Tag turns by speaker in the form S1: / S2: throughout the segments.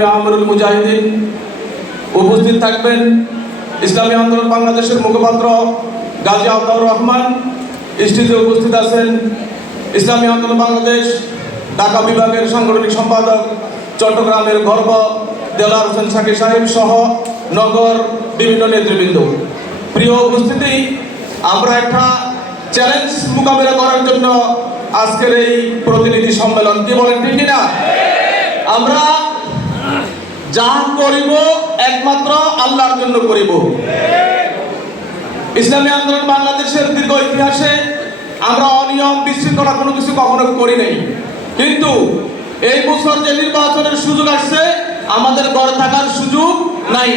S1: আমরুল মুজাহিদিন উপস্থিত থাকবেন। ইসলামী আন্দোলন বাংলাদেশের মুখপাত্র গাজী আব্দুর রহমান স্টেজে উপস্থিত আছেন। ইসলামী আন্দোলন বাংলাদেশ, ঢাকা বিভাগের সাংগঠনিক সম্পাদক চট্টগ্রামের গর্ব দেলার হোসেন সাকি সাহেব সহ নগর বিভিন্ন নেতৃবৃন্দ। প্রিয় উপস্থিতি, আমরা একটা চ্যালেঞ্জ মোকাবিলা করার জন্য আজকের এই প্রতিনিধি সম্মেলন কি বলেন, ঠিক কিনা? আমরা যা করিব, একমাত্র আল্লাহর জন্য করিব। ইসলামী আন্দোলন বাংলাদেশের দীর্ঘ ইতিহাসে আমরা অনিয়ম, বিশৃঙ্খলা কোনো কিছু কখনো করি নাই। কিন্তু এই বছর যে নির্বাচনের সুযোগ আসছে, আমাদের ঘরে থাকার সুযোগ নাই।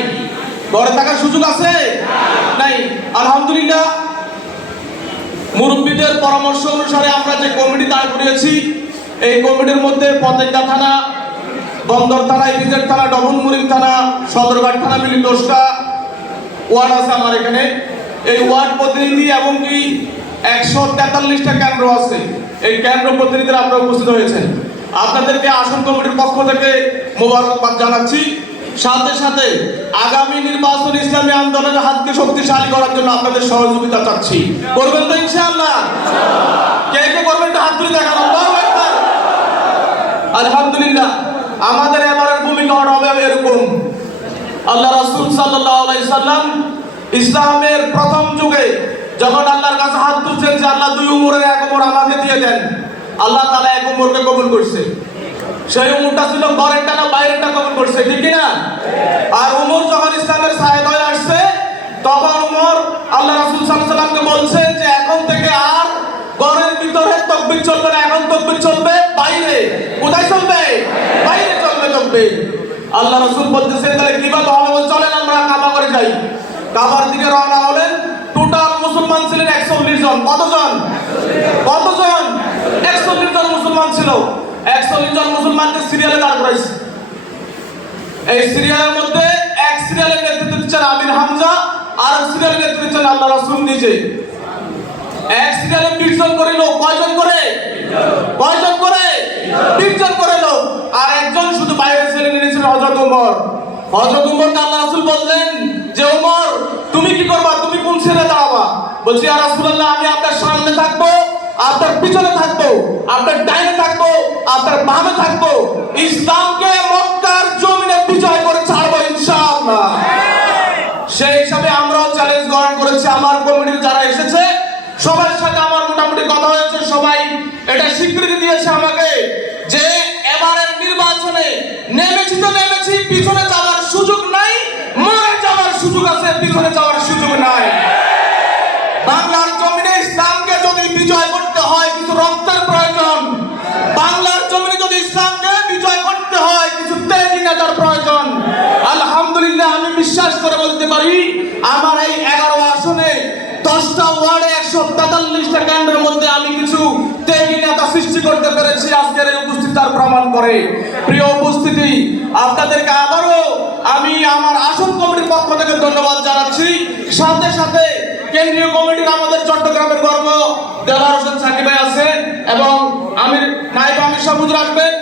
S1: ঘরে থাকার সুযোগ আছে? নাই। আলহামদুলিল্লাহ, মুরব্বীদের পরামর্শ অনুসারে আমরা যে কমিটি দাঁড় করিয়েছি, এই কমিটির মধ্যে প্রত্যেকটা থানা বন্দর থানা ইপিজেড থানা ডবলমুরিং থানা, সদরঘাট থানা, মিলি দশটা ওয়ার্ড আছে আমার এখানে। এই ওয়ার্ড প্রতিনিধি এবং কি একশো তেতাল্লিশটা কেন্দ্র আছে। এই কেন্দ্র প্রতিনিধিরা আপনারা উপস্থিত হয়েছেন। আপনাদেরকে আসন কমিটির পক্ষ থেকে মোবারকবাদ জানাচ্ছি। সাথে সাথে আগামী নির্বাচন ইসলামী আন্দোলনের হাতকে শক্তিশালী করার জন্য আপনাদের সহযোগিতা চাচ্ছি। করবেন তো ইনশাআল্লাহ। কে কে করবেন হাত তুলে আকবার। আলহামদুলিল্লাহ। আমাদের এবারের ভূমিকা হবে এরকম। আল্লাহ রাসূল সাল্লাম ইসলামের প্রথম যুগে যখন আল্লাহর কাছে হাত তুলছেন যে আল্লাহ দুই উমরের এক উমর আমাকে দিয়ে দেন, আল্লাহ তাআলা এক উমরকে কবুল করছে। সেই উমরটা ছিল ঘরেরটা না বাইরেরটা কবুল করছে, ঠিক না আর উমর যখন ইসলামের সাহেব হয়ে আসছে, তখন উমর আল্লাহ রাসূল সাল্লামকে বলছেন যে এখন থেকে আর ঘরের ভিতরে তকবির চলবে না, এখন তকবির চলবে বাইরে। কোথায় চলবে? তকবির আল্লাহ রাসূল বলতেছেন, তাহলে কীভাবে হবে, চলেন আমরা কাবা করে যাই। কাবার দিকে রওনা হলেন, টোটাল মুসলমান ছিলেন 140 জন। কতজন? কতজন? 140 জন মুসলমান ছিল। 140 জন মুসলমানকে সিরিয়ালে দাঁড় করাইছে। এই সিরিয়ালের মধ্যে এক সিরিয়ালের নেতৃত্ব দিচ্ছেন আমির হামজা আর এক সিরিয়ালের নেতৃত্ব দিচ্ছেন আল্লাহ রাসূল নিজে। এক সিরিয়ালে বিশ জন করে লোক, কয়জন করে বিশ জন করে লোক আর একজন শুধু বাইরে ছেড়ে নিয়েছিল হযরত ওমর হযরত আল্লাহ রাসূল বললেন যে তুমি কি করবা? তুমি কোন ছেড়ে বলছি, ইয়া রাসূলুল্লাহ, আমি আপনার সামনে আপনার পিছনে আপনার ডাইনে আপনার বামে ইসলামকে মক্কার জমিনে বিজয় করে ইনশাআল্লাহ। সেই হিসাবে আমরাও চ্যালেঞ্জ গ্রহণ করেছি। আমার কমিটির যারা এসেছে, সবার সাথে আমার মোটামুটি কথা হয়েছে। সবাই এটা স্বীকৃতি দিয়েছে আমাকে যে, এবারের নির্বাচনে নেমেছি তো নেমেছি, পিছনে যাওয়ার সুযোগ নাই, মরে যাওয়ার সুযোগ আছে, পিছনে যাওয়ার সুযোগ নাই। বাংলার জমিনে ইসলামকে যদি বিজয় করতে হয়, কিছু রক্তের প্রয়োজন। বাংলার জমিনে যদি ইসলামকে বিজয় করতে হয়, কিছু তেজি নেতার প্রয়োজন। আলহামদুলিল্লাহ, আমি বিশ্বাস করে বলতে পারি, আমার এই এগারো আসনে দশটা ওয়ার্ডে একশো তেতাল্লিশটা কেন্দ্রের মধ্যে আমি কিছু তেজি নেতা সৃষ্টি করতে পেরেছি। আজকের এই উপস্থিতার প্রমাণ করে। প্রিয় উপস্থিতি, আপনাদেরকে আমার আসন কমিটির পক্ষ থেকে ধন্যবাদ জানাচ্ছি। সাথে সাথে কেন্দ্রীয় কমিটির আমাদের চট্টগ্রামের গর্ব দেওয়ার হোসেন সাকিব আছেন এবং আমির নাইব আমির সাহুদ রাখবেন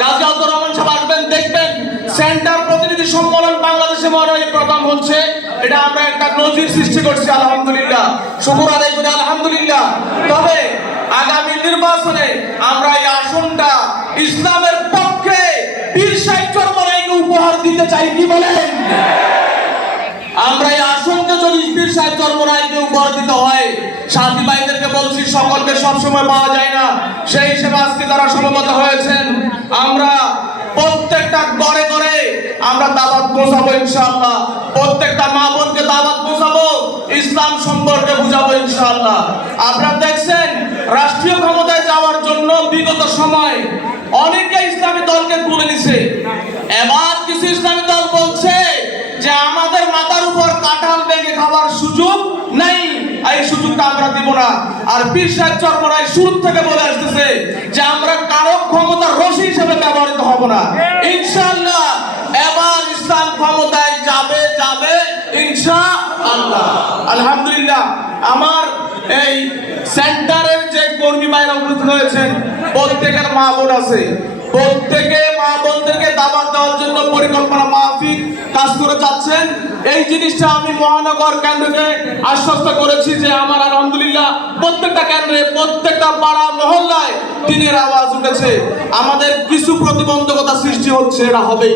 S1: গাজী আব্দুর রহমান সাহেব আসবেন দেখবেন সেন্টার প্রতিনিধি সম্মেলন বাংলাদেশে মনে হয় প্রথম হচ্ছে। এটা আমরা একটা নজির সৃষ্টি করছি, আলহামদুলিল্লাহ। শুকুর আদায় করি, আলহামদুলিল্লাহ। তবে আগামী নির্বাচনে আমরা এই আসনটা চাই কি বলেন? আমরা এই আসনকে যদি সাহেব চরমরাইকে উপহার দিতে হয় ভাইদেরকে বলছি, সকলকে সবসময় পাওয়া যায় না। সেই হিসেবে আজকে সমবেত হয়েছেন, আমরা প্রত্যেকটা আমরা পৌঁছাবো প্রত্যেকটা মা বোনকে পৌঁছাবো, ইসলাম সম্পর্কে বুঝাবো ইনশাআল্লাহ। আপনারা দেখছেন, রাষ্ট্রীয় ক্ষমতায় যাওয়ার জন্য বিগত সময় অনেকে ইসলামী দলকে তুলে নিছে। এবার ইসলামী দল বলছে যে আমাদের মাথার উপর কাঁঠাল ভেঙে খাওয়ার সুযোগ নাই। এই সুযোগটা আমরা দিব না। আর পীর সাহেব শুরু থেকে বলে আসতেছে যে আমরা কারও ক্ষমতার রশি হিসেবে ব্যবহৃত হব না। ইনশাআল্লাহ, এবার ইসলাম ক্ষমতায় যাবে যাবে ইনশাআল্লাহ। আলহামদুলিল্লাহ, আমার এই সেন্টারের যে কর্মী ভাইরা উপস্থিত হয়েছেন, প্রত্যেকের মা বোন আছে। প্রত্যেকে মা বোনদেরকে দাবাত দেওয়ার জন্য পরিকল্পনা মাফিক কাজ করে যাচ্ছেন। এই জিনিসটা আমি মহানগর কেন্দ্রকে আশ্বস্ত করেছি যে আমার আলহামদুলিল্লাহ প্রত্যেকটা কেন্দ্রে, প্রত্যেকটা পাড়া, মহল্লায় দিনের আওয়াজ উঠেছে। আমাদের কিছু প্রতিবন্ধকতা সৃষ্টি হচ্ছে, এটা হবে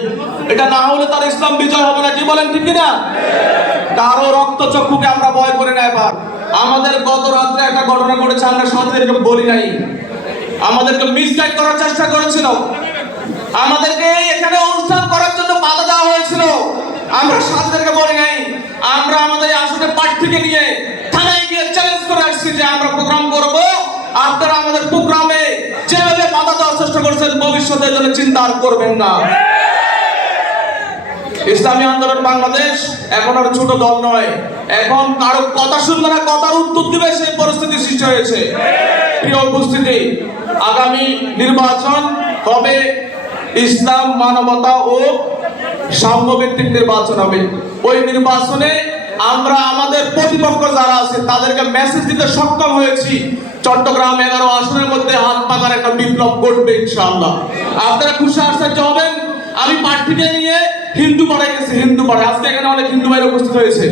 S1: এটা না হলে তার ইসলাম বিজয় হবে না, কি বলেন ঠিক কিনা? কারও রক্ত চক্ষুকে আমরা ভয় করে না এবার। আমাদের গত রাত্রে একটা ঘটনা ঘটেছে, আমরা সাথীদেরকে বলি নাই। আমাদেরকে মিসগাইড করার চেষ্টা করেছিল। আমাদেরকে এখানে অনুষ্ঠান করার জন্য বাধা দেওয়া হয়েছিল। আমরা সাথীদেরকে বলি নাই। আমরা আমাদের আসনে প্রার্থীকে নিয়ে থানায় গিয়ে চ্যালেঞ্জ করে আসছি যে আমরা প্রোগ্রাম করব। আপনারা আমাদের প্রোগ্রামে যেভাবে বাধা দেওয়ার চেষ্টা করছেন, ভবিষ্যতে জন্য চিন্তা করবেন না। ইসলামী আন্দোলন বাংলাদেশ এখন আর ছোট দল নয়। এখন কারও কথা শুনবে না, কথার উত্তর দিবে, সেই পরিস্থিতি সৃষ্টি হয়েছে। প্রিয় উপস্থিতি, আগামী নির্বাচন হবে ইসলাম, মানবতা ও সাম্য ভিত্তিক নির্বাচন হবে। ওই নির্বাচনে আমরা আমাদের প্রতিপক্ষ যারা আছে, তাদেরকে মেসেজ দিতে সক্ষম হয়েছি। চট্টগ্রাম এগারো আসনের মধ্যে হাত পাকার একটা বিপ্লব ঘটবে ইনশাআল্লাহ। আপনারা খুশি, আশ্চর্য হবেন? আমি প্রার্থীকে নিয়ে হিন্দু পাড়ায় গেছি, হিন্দু পাড়ায়। আজকে এখানে অনেক হিন্দু ভাইরা উপস্থিত হয়েছে।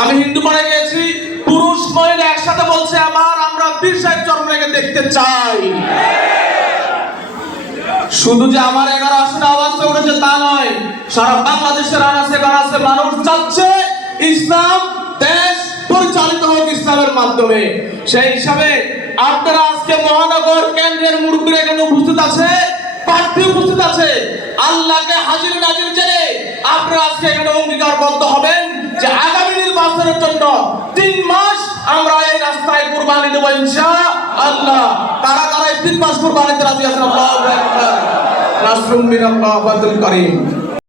S1: আমি হিন্দু পাড়ায় গেছি, পুরুষ মহিলা একসাথে বলছে, আমার, আমরা বীর সাহেব চরমরাকে দেখতে চাই। শুধু যে আমার এগারো আসনে আওয়াজটা উঠেছে তা নয়, সারা বাংলাদেশের আনাসে বানাসে মানুষ চাচ্ছে ইসলাম, দেশ পরিচালিত হোক ইসলামের মাধ্যমে। সেই হিসাবে আপনারা আজকে মহানগর কেন্দ্রের মুরব্বীরা এখানে উপস্থিত আছে। প্রার্থী উপস্থিত আছে। আল্লাহকে হাজির নাজির জেনে আপনারা আজকে এখানে অঙ্গীকারবদ্ধ হবেন যে আগামী নির্বাচনের জন্য তিন মাস আমরা এই রাস্তায় কুরবানি দেবো ইনশা আল্লাহ, কারা কারা তিন মাস কুরবানিতে রাজি আছেন? আল্লাহ নাসরুম মিনাল্লাহ করিম।